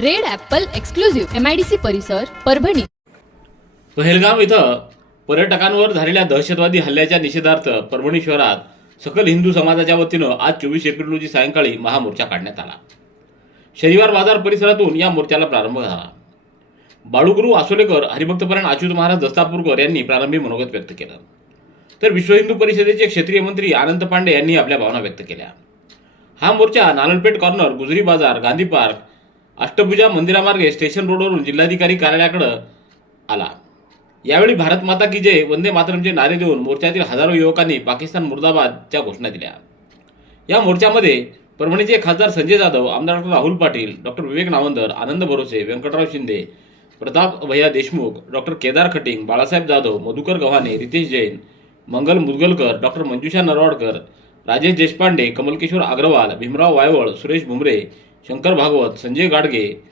Red apple exclusive MIDC परिसर परभणी. पहलगाम इथं पर्यटकांवर झालेल्या दहशतवादी हल्ल्याच्या निषेधार्थ परभणी शहरात सकल हिंदू समाजाच्या वतीनं आज चोवीस एप्रिल रोजी सायंकाळी महामोर्चा काढण्यात आला. शनिवार बाजार परिसरातून या मोर्चाला प्रारंभ झाला. बाळूगुरू आसोलेकर हरिभक्तपरायण अच्युत महाराज दस्तापूरकर यांनी प्रारंभी मनोगत व्यक्त केलं. तर विश्व हिंदू परिषदेचे क्षेत्रीय मंत्री अनंत पांडे यांनी आपल्या भावना व्यक्त केल्या. हा मोर्चा नानलपेठ कॉर्नर गुजरी बाजार गांधी पार्क अष्टभुजा मंदिरामार्गे स्टेशन रोडवरून जिल्हाधिकारी कार्यालयाकडे आला. यावेळी भारत माता की जय वंदे मातरमचे नारे देऊन मोर्चातील हजारो युवकांनी पाकिस्तान मुर्दाबादच्या घोषणा दिल्या. या मोर्चामध्ये परभणीचे खासदार संजय जाधव आमदार doctor Rahul Patil doctor Vivek Navandar Anand Bharose Vyankatrao Shinde Pratap Bhaiya Deshmukh doctor Kedar Khating Balasaheb Jadhav Madhukar Gavhane Ritesh Jain Mangal Mudgalkar doctor Manjusha Narwadkar Rajesh Deshpande Kamalkishor Agarwal Bhimrao Vayval Suresh Bhumre Shankar Bhagwat Sanjay Gadge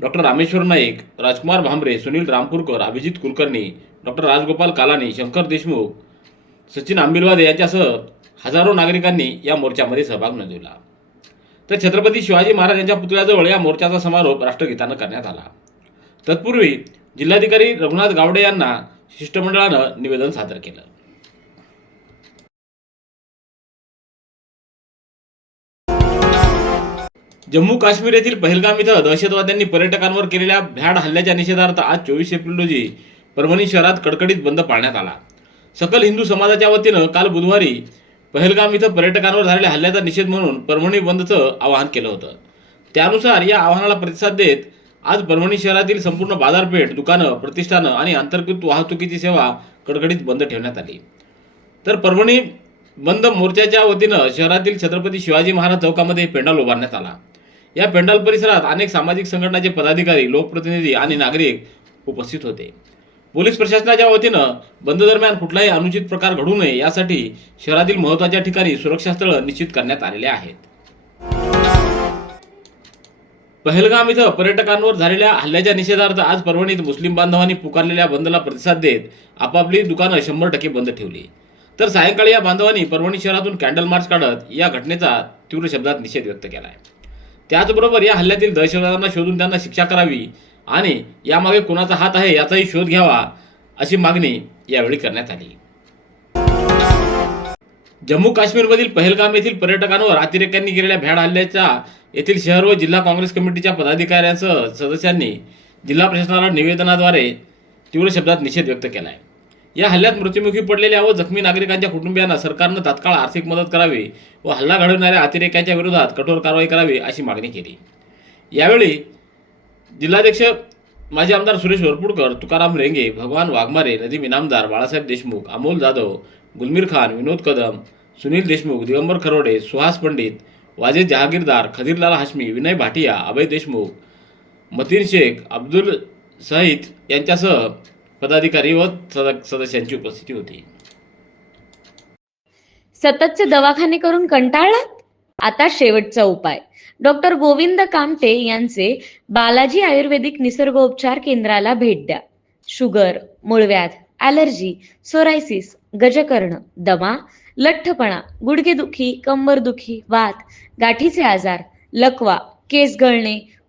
doctor Rameshwar Naik Rajkumar Bhambre Sunil Rampurkar Abhijit Kulkarni doctor Rajgopal Kalani Shankar Deshmukh Sachin Ambilwade यांच्यासह हजारो नागरिकांनी या मोर्चामध्ये सहभाग नोंदवला. तर छत्रपती शिवाजी महाराज यांच्या पुतळ्याजवळ या मोर्चाचा समारोप राष्ट्रगीतानं करण्यात आला. तत्पूर्वी जिल्हाधिकारी रघुनाथ गावडे यांना शिष्टमंडळानं निवेदन सादर केलं. जम्मू काश्मीर येथील पहलगाम इथं दहशतवाद्यांनी पर्यटकांवर केलेल्या भ्याड हल्ल्याच्या निषेधार्थ आज चोवीस एप्रिल रोजी परभणी शहरात कडकडीत बंद पाळण्यात आला. सकल हिंदू समाजाच्या वतीनं काल बुधवारी पहलगाम इथं पर्यटकांवर झालेल्या हल्ल्याचा निषेध म्हणून परभणी बंदचं आवाहन केलं होतं. त्यानुसार या आवाहनाला प्रतिसाद देत आज परभणी शहरातील संपूर्ण बाजारपेठ दुकानं प्रतिष्ठानं आणि अंतर्गत वाहतुकीची सेवा कडकडीत बंद ठेवण्यात आली. तर परभणी बंद मोर्चाच्या वतीनं शहरातील छत्रपती शिवाजी महाराज चौकामध्ये पेंडॉल उभारण्यात आला. या पेंडॉल परिसरात अनेक सामाजिक संघटनाचे पदाधिकारी लोकप्रतिनिधी आणि नागरिक उपस्थित होते. पोलीस प्रशासनाच्या वतीनं बंद दरम्यान कुठलाही अनुचित प्रकार घडू नये यासाठी शहरातील महत्त्वाच्या ठिकाणी सुरक्षा स्थळं निश्चित करण्यात आलेले आहेत. पहलगाम इथं पर्यटकांवर झालेल्या हल्ल्याच्या निषेधार्थ आज परभणीत मुस्लिम बांधवांनी पुकारलेल्या बंदला प्रतिसाद देत आपापली दुकानं शंभर टक्के बंद ठेवली. तर सायंकाळी या बांधवांनी परभणी शहरातून कॅन्डल मार्च काढत या घटनेचा तीव्र शब्दात निषेध व्यक्त केला आहे त्याचबरोबर या हल्ल्यातील दहशतवाद्यांना शोधून त्यांना शिक्षा करावी आणि यामागे कोणाचा हात आहे याचाही शोध घ्यावा अशी मागणी यावेळी करण्यात आली. जम्मू काश्मीरमधील पहलगाम येथील पर्यटकांवर अतिरेक्यांनी केलेल्या भ्याड हल्ल्याच्या येथील शहर व जिल्हा काँग्रेस कमिटीच्या पदाधिकाऱ्यांसह सदस्यांनी जिल्हा प्रशासनाला निवेदनाद्वारे तीव्र शब्दात निषेध व्यक्त केला आहे या हल्ल्यात मृत्युमुखी पडलेल्या व जखमी नागरिकांच्या कुटुंबियांना सरकारनं तात्काळ आर्थिक मदत करावी व हल्ला घडवणाऱ्या अतिरेक्यांच्या विरोधात कठोर कारवाई करावी अशी मागणी केली. यावेळी जिल्हाध्यक्ष माजी आमदार सुरेश वरपुडकर तुकाराम रेंगे भगवान वाघमारे नदीम इनामदार बाळासाहेब देशमुख अमोल जाधव गुलमीर खान विनोद कदम सुनील देशमुख दिगंबर खरोडे सुहास पंडित वाजेद जहागीरदार खदीरलाल हाशमी विनय भाटिया अभय देशमुख मतीन शेख अब्दुल सहित यांच्यासह पदाधिकारी व सदस्यांची उपस्थिती होती. सततचे दवाखाने करून कंटाळलात? आता शेवटचा उपाय. डॉक्टर गोविंद कामटे यांचे बालाजी आयुर्वेदिक निसर्गोपचार केंद्राला भेट द्या. शुगर मूळव्याध ॲलर्जी सोरायसिस गजकर्ण दमा लठ्ठपणा गुडघेदुखी कंबरदुखी वात गाठीचे आजार लकवा केस गळणे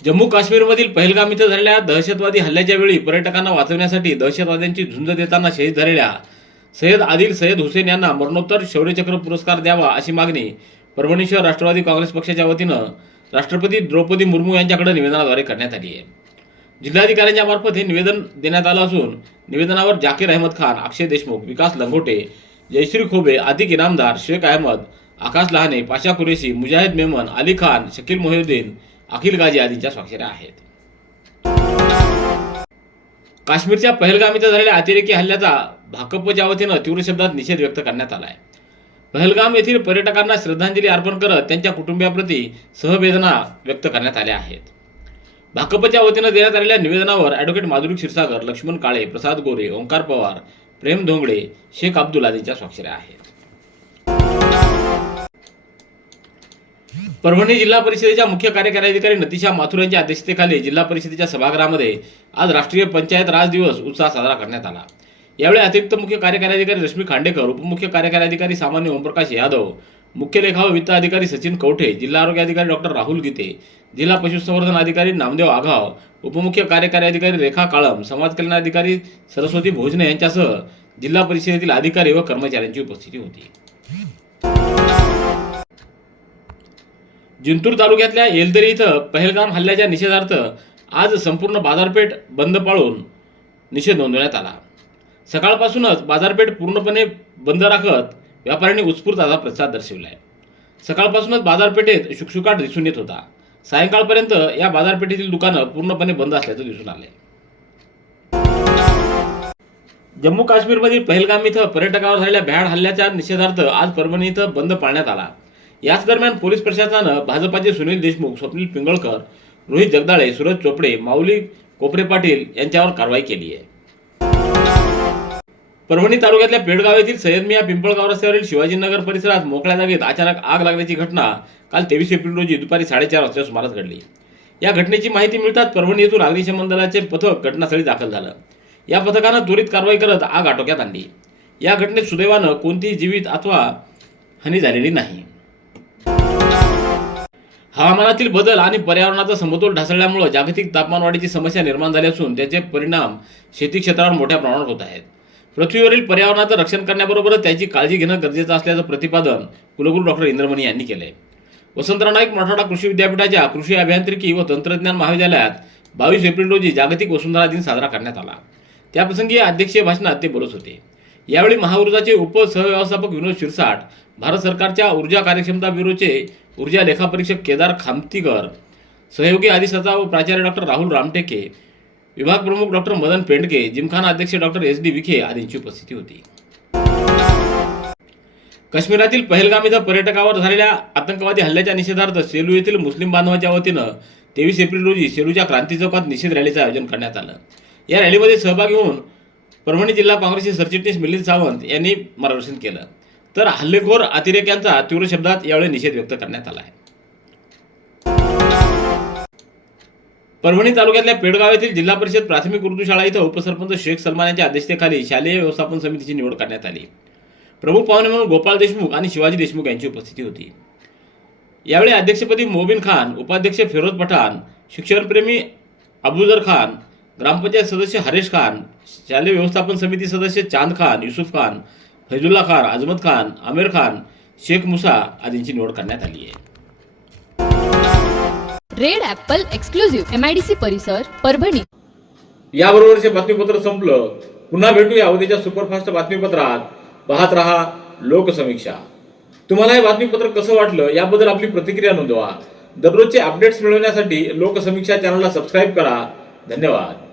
Jammu काश्मीरमधील पहलगाम इथं झालेल्या दहशतवादी हल्ल्याच्या वेळी पर्यटकांना वाचवण्यासाठी दहशतवाद्यांची झुंज देताना शहीद झालेल्या सय्यद आदिल सय्यद हुसेन यांना मरणोत्तर शौर्यचक्र पुरस्कार द्यावा अशी मागणी परभणी शहर राष्ट्रवादी काँग्रेस पक्षाच्या वतीनं राष्ट्रपती द्रौपदी मुर्मू यांच्याकडे निवेदनाद्वारे करण्यात आली आहे. जिल्हाधिकाऱ्यांच्या मार्फत हे निवेदन देण्यात आलं असून निवेदनावर जाकीर अहमद खान अक्षय देशमुख विकास लंगोटे जयश्री खोबे आदिक इनामदार शेख अहमद आकाश लहाने पाशा कुरेशी मुजाहिद मेमन अली खान शकील मोहिउद्दीन अखिल गाजी आदींच्या स्वाक्षऱ्या आहेत. काश्मीरच्या पहलगाम इथं झालेल्या अतिरेकी हल्ल्याचा भाकपच्या वतीनं तीव्र शब्दात निषेध व्यक्त करण्यात आला आहे पहलगाम येथील पर्यटकांना श्रद्धांजली अर्पण करत त्यांच्या कुटुंबियाप्रती सहवेदना व्यक्त करण्यात आल्या आहेत. भाकपच्या वतीनं देण्यात आलेल्या निवेदनावर ॲडव्होकेट माधुरी क्षीरसागर लक्ष्मण काळे प्रसाद गोरे ओंकार पवार प्रेम धोंगडे शेख अब्दुल आदींच्या स्वाक्षऱ्या आहेत. परभणी जिल्हा परिषदेच्या मुख्य कार्यकारी अधिकारी नतिशा माथुर यांच्या अध्यक्षतेखाली जिल्हा परिषदेच्या सभागृहामध्ये आज राष्ट्रीय पंचायत राज दिवस उत्साह साजरा करण्यात आला. यावेळी अतिरिक्त मुख्य कार्यकारी अधिकारी रश्मी खांडेकर उपमुख्य कार्यकारी अधिकारी सामान्य ओमप्रकाश यादव मुख्य लेखा व वित्त अधिकारी सचिन कवठे जिल्हा आरोग्य अधिकारी डॉक्टर राहुल गीते जिल्हा पशुसंवर्धन अधिकारी नामदेव आघाव उपमुख्य कार्यकारी अधिकारी रेखा काळम समाज कल्याण अधिकारी सरस्वती भोजने यांच्यासह जिल्हा परिषदेतील अधिकारी व कर्मचाऱ्यांची उपस्थिती होती. जिंतूर तालुक्यातल्या येलदरी इथं पहलगाम हल्ल्याच्या निषेधार्थ आज संपूर्ण बाजारपेठ बंद पाळून निषेध नोंदवण्यात आला. सकाळपासूनच बाजारपेठ पूर्णपणे बंद राखत व्यापाऱ्यांनी उत्स्फूर्त असा प्रतिसाद दर्शविला आहे सकाळपासूनच बाजारपेठेत शुकशुकाट दिसून येत होता. सायंकाळपर्यंत या बाजारपेठेतील दुकानं पूर्णपणे बंद असल्याचं दिसून आलंय. जम्मू काश्मीरमधील पहलगाम इथं पर्यटकावर झालेल्या भ्याड हल्ल्याच्या निषेधार्थ आज परभणी इथं बंद पाळण्यात आला. याच दरम्यान पोलीस प्रशासनानं भाजपाचे सुनील देशमुख स्वप्नील पिंगळकर रोहित जगदाळे सूरज चोपडे माऊली कोपरे पाटील यांच्यावर कारवाई केली आहे. परभणी तालुक्यातल्या पेडगाव येथील सय्यदमिया पिंपळगाव रस्त्यावरील शिवाजीनगर परिसरात मोकळ्या जागेत अचानक आग लागल्याची घटना काल तेवीस एप्रिल रोजी दुपारी साडेचार वाजता सुमारास घडली. या घटनेची माहिती मिळताच परभणी येथून अग्निशमन दलाचे पथक घटनास्थळी दाखल झालं. या पथकानं त्वरित कारवाई करत आग आटोक्यात आणली. या घटनेत सुदैवानं कोणतीही जीवित अथवा हानी झालेली नाही. हवामानातील बदल आणि पर्यावरणाचा समतोल ढासळल्यामुळे जागतिक तापमानवाढीची समस्या निर्माण झाली असून त्याचे परिणाम शेती क्षेत्रावर मोठ्या प्रमाणात होत आहेत. पृथ्वीवरील पर्यावरणाचं रक्षण करण्याबरोबरच त्याची काळजी घेणं गरजेचं असल्याचं प्रतिपादन कुलगुरू डॉक्टर इंद्रमणी यांनी केलंय. वसंतराव नाईक मराठवाडा कृषी विद्यापीठाच्या कृषी अभियांत्रिकी व तंत्रज्ञान महाविद्यालयात बावीस एप्रिल रोजी जागतिक वसुंधरा दिन साजरा करण्यात आला. त्याप्रसंगी अध्यक्षीय भाषणात ते बोलत होते. यावेळी महाऊर्जाचे उपसहव्यवस्थापक विनोद शिरसाट भारत सरकारच्या ऊर्जा कार्यक्षमता ब्युरोचे ऊर्जा लेखापरीक्षक केदार खामतीकर सहयोगी अधिसत्ता व प्राचार्य डॉक्टर राहुल रामटेके विभाग प्रमुख डॉक्टर मदन पेंडके जिमखाना अध्यक्ष डॉक्टर एस डी विखे आदींची उपस्थिती होती. काश्मीरातील पहलगाम इथं पर्यटकावर झालेल्या आतंकवादी हल्ल्याच्या निषेधार्थ सेलू येथील मुस्लिम बांधवांच्या वतीनं तेवीस एप्रिल रोजी सेलूच्या क्रांती चौकात निषेध रॅलीचं आयोजन करण्यात आलं. या रॅलीमध्ये सहभागी होऊन परभणी जिल्हा काँग्रेसचे सरचिटणीस मिलिंद सावंत यांनी मार्गदर्शन केलं. तर हल्लेखोर अतिरेक्यांचा तीव्र शब्दात यावेळी निषेध व्यक्त करण्यात आला आहे. परभणी तालुक्यातल्या पेडगाव येथील जिल्हा परिषद प्राथमिक उर्दू शाळा इथं उपसरपंच शेख सलमान यांच्या अध्यक्षतेखाली शालेय व्यवस्थापन समितीची निवड करण्यात आली. प्रमुख पाहुणे म्हणून गोपाळ देशमुख आणि शिवाजी देशमुख यांची उपस्थिती होती. यावेळी अध्यक्षपदी मोबिन खान उपाध्यक्ष फिरोज पठाण शिक्षणप्रेमी अबुजर खान ग्रामपंचायत सदस्य हरेश खान शालेय व्यवस्थापन समिती सदस्य चांद खान युसुफ खान फैजुल्ला खान अजमत खान आमिर खान शेख मुसा आदींची निवड करण्यात आली आहे. Red apple exclusive M I D C परिसर परभणी. याबरोबरचे बातमीपत्र संपलं पुन्हा भेटूया उद्याच्या सुपरफास्ट बातमीपत्रात. पाहत रहा लोकसमीक्षा. तुम्हाला हे बातमीपत्र कसं वाटलं याबद्दल आपली प्रतिक्रिया नोंदवा. दररोजचे अपडेट्स मिळवण्यासाठी लोकसमीक्षा चॅनलला सबस्क्राईब करा. धन्यवाद.